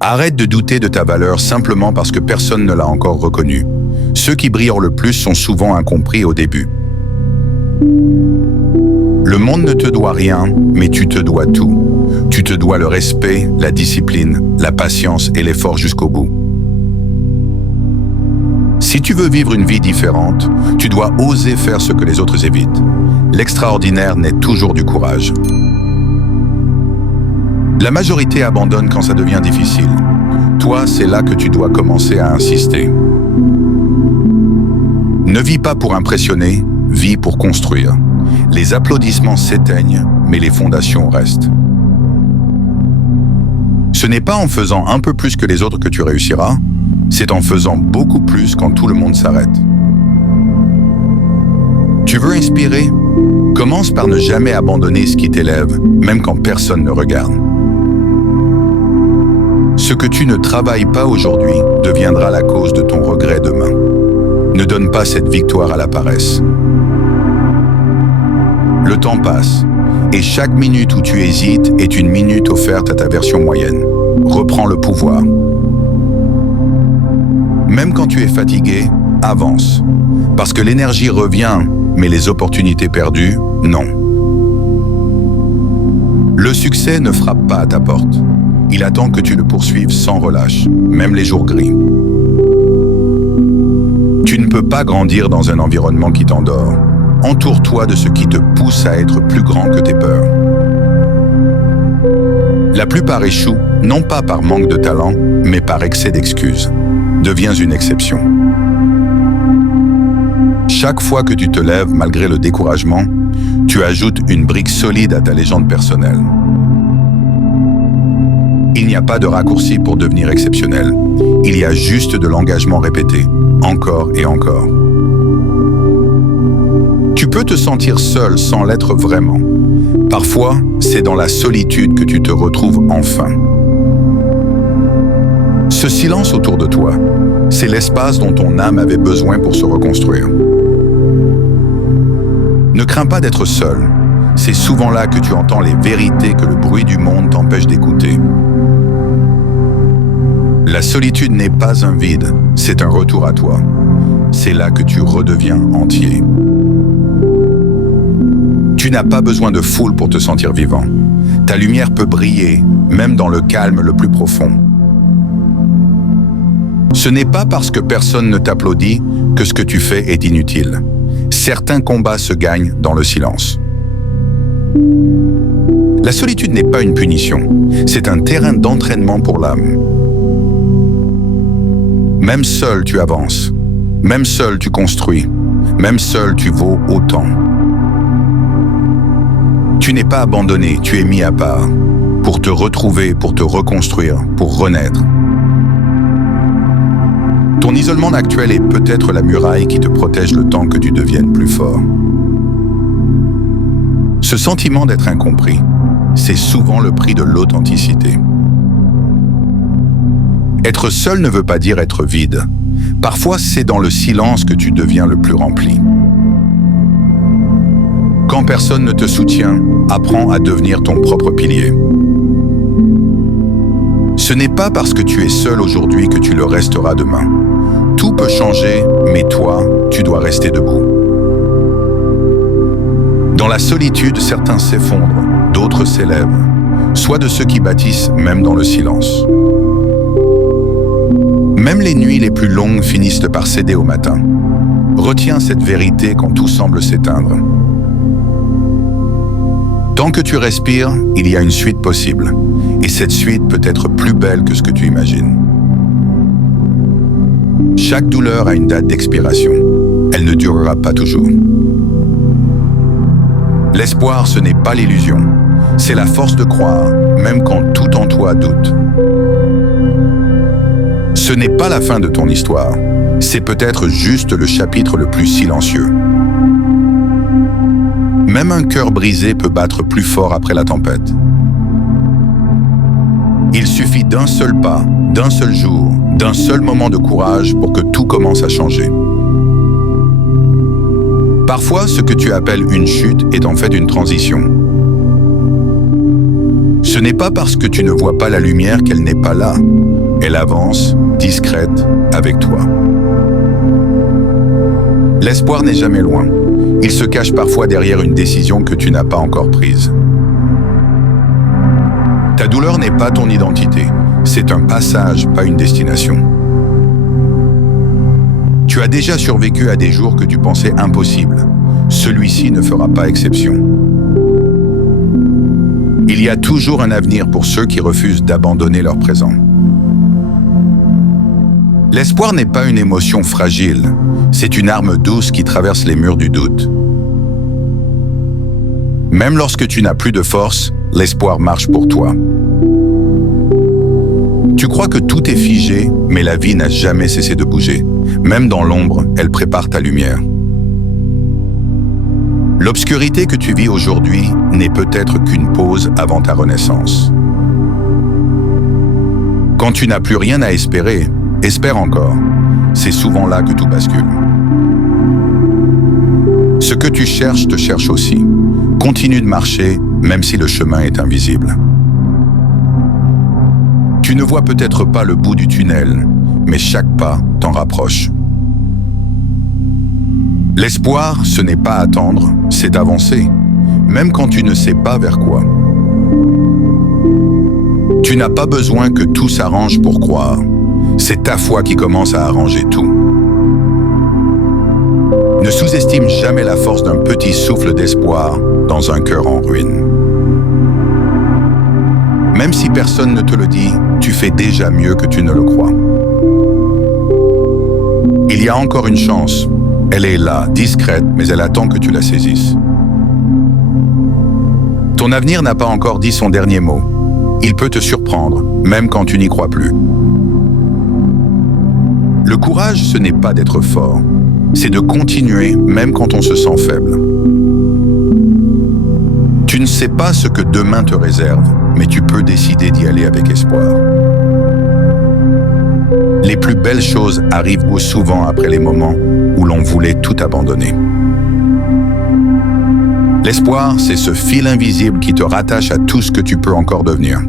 Arrête de douter de ta valeur simplement parce que personne ne l'a encore reconnue. Ceux qui brillent le plus sont souvent incompris au début. Le monde ne te doit rien, mais tu te dois tout. Tu te dois le respect, la discipline, la patience et l'effort jusqu'au bout. Si tu veux vivre une vie différente, tu dois oser faire ce que les autres évitent. L'extraordinaire naît toujours du courage. La majorité abandonne quand ça devient difficile. Toi, c'est là que tu dois commencer à insister. Ne vis pas pour impressionner, vis pour construire. Les applaudissements s'éteignent, mais les fondations restent. Ce n'est pas en faisant un peu plus que les autres que tu réussiras, c'est en faisant beaucoup plus quand tout le monde s'arrête. Tu veux inspirer? Commence par ne jamais abandonner ce qui t'élève, même quand personne ne regarde. Ce que tu ne travailles pas aujourd'hui deviendra la cause de ton regret demain. Ne donne pas cette victoire à la paresse. Le temps passe, et chaque minute où tu hésites est une minute offerte à ta version moyenne. Reprends le pouvoir. Même quand tu es fatigué, avance. Parce que l'énergie revient, mais les opportunités perdues, non. Le succès ne frappe pas à ta porte. Il attend que tu le poursuives sans relâche, même les jours gris. Tu ne peux pas grandir dans un environnement qui t'endort. Entoure-toi de ce qui te pousse à être plus grand que tes peurs. La plupart échouent, non pas par manque de talent, mais par excès d'excuses. Deviens une exception. Chaque fois que tu te lèves malgré le découragement, tu ajoutes une brique solide à ta légende personnelle. Il n'y a pas de raccourci pour devenir exceptionnel. Il y a juste de l'engagement répété, encore et encore. Tu peux te sentir seul sans l'être vraiment. Parfois, c'est dans la solitude que tu te retrouves enfin. Ce silence autour de toi, c'est l'espace dont ton âme avait besoin pour se reconstruire. Ne crains pas d'être seul. C'est souvent là que tu entends les vérités que le bruit du monde t'empêche d'écouter. La solitude n'est pas un vide, c'est un retour à toi. C'est là que tu redeviens entier. Tu n'as pas besoin de foule pour te sentir vivant. Ta lumière peut briller, même dans le calme le plus profond. Ce n'est pas parce que personne ne t'applaudit que ce que tu fais est inutile. Certains combats se gagnent dans le silence. La solitude n'est pas une punition, c'est un terrain d'entraînement pour l'âme. Même seul, tu avances. Même seul, tu construis. Même seul, tu vaux autant. Tu n'es pas abandonné, tu es mis à part. Pour te retrouver, pour te reconstruire, pour renaître. Ton isolement actuel est peut-être la muraille qui te protège le temps que tu deviennes plus fort. Ce sentiment d'être incompris, c'est souvent le prix de l'authenticité. Être seul ne veut pas dire être vide. Parfois, c'est dans le silence que tu deviens le plus rempli. Quand personne ne te soutient, apprends à devenir ton propre pilier. Ce n'est pas parce que tu es seul aujourd'hui que tu le resteras demain. Tout peut changer, mais toi, tu dois rester debout. Dans la solitude, certains s'effondrent, d'autres s'élèvent. Sois de ceux qui bâtissent même dans le silence. Même les nuits les plus longues finissent par céder au matin. Retiens cette vérité quand tout semble s'éteindre. Tant que tu respires, il y a une suite possible. Et cette suite peut être plus belle que ce que tu imagines. Chaque douleur a une date d'expiration. Elle ne durera pas toujours. L'espoir, ce n'est pas l'illusion. C'est la force de croire, même quand tout en toi doute. Ce n'est pas la fin de ton histoire. C'est peut-être juste le chapitre le plus silencieux. Même un cœur brisé peut battre plus fort après la tempête. Il suffit d'un seul pas, d'un seul jour, d'un seul moment de courage pour que tout commence à changer. Parfois, ce que tu appelles une chute est en fait une transition. Ce n'est pas parce que tu ne vois pas la lumière qu'elle n'est pas là. Elle avance, discrète, avec toi. L'espoir n'est jamais loin. Il se cache parfois derrière une décision que tu n'as pas encore prise. Ta douleur n'est pas ton identité. C'est un passage, pas une destination. Tu as déjà survécu à des jours que tu pensais impossibles. Celui-ci ne fera pas exception. Il y a toujours un avenir pour ceux qui refusent d'abandonner leur présent. L'espoir n'est pas une émotion fragile, c'est une arme douce qui traverse les murs du doute. Même lorsque tu n'as plus de force, l'espoir marche pour toi. Tu crois que tout est figé, mais la vie n'a jamais cessé de bouger. Même dans l'ombre, elle prépare ta lumière. L'obscurité que tu vis aujourd'hui n'est peut-être qu'une pause avant ta renaissance. Quand tu n'as plus rien à espérer, espère encore. C'est souvent là que tout bascule. Ce que tu cherches te cherche aussi. Continue de marcher, même si le chemin est invisible. Tu ne vois peut-être pas le bout du tunnel, mais chaque pas t'en rapproche. L'espoir, ce n'est pas attendre, c'est avancer, même quand tu ne sais pas vers quoi. Tu n'as pas besoin que tout s'arrange pour croire. C'est ta foi qui commence à arranger tout. Ne sous-estime jamais la force d'un petit souffle d'espoir dans un cœur en ruine. Même si personne ne te le dit, tu fais déjà mieux que tu ne le crois. Il y a encore une chance. Elle est là, discrète, mais elle attend que tu la saisisses. Ton avenir n'a pas encore dit son dernier mot. Il peut te surprendre, même quand tu n'y crois plus. Le courage, ce n'est pas d'être fort. C'est de continuer, même quand on se sent faible. Tu ne sais pas ce que demain te réserve, mais tu peux décider d'y aller avec espoir. Les plus belles choses arrivent souvent après les moments où l'on voulait tout abandonner. L'espoir, c'est ce fil invisible qui te rattache à tout ce que tu peux encore devenir.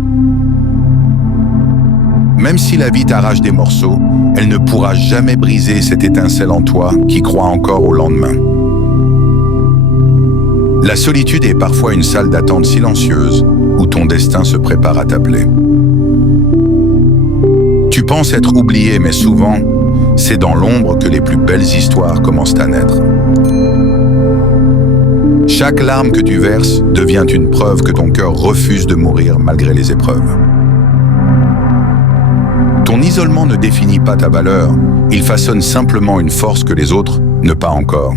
Même si la vie t'arrache des morceaux, elle ne pourra jamais briser cette étincelle en toi qui croit encore au lendemain. La solitude est parfois une salle d'attente silencieuse où ton destin se prépare à t'appeler. Tu penses être oublié, mais souvent, c'est dans l'ombre que les plus belles histoires commencent à naître. Chaque larme que tu verses devient une preuve que ton cœur refuse de mourir malgré les épreuves. Ton isolement ne définit pas ta valeur, il façonne simplement une force que les autres n'ont pas encore.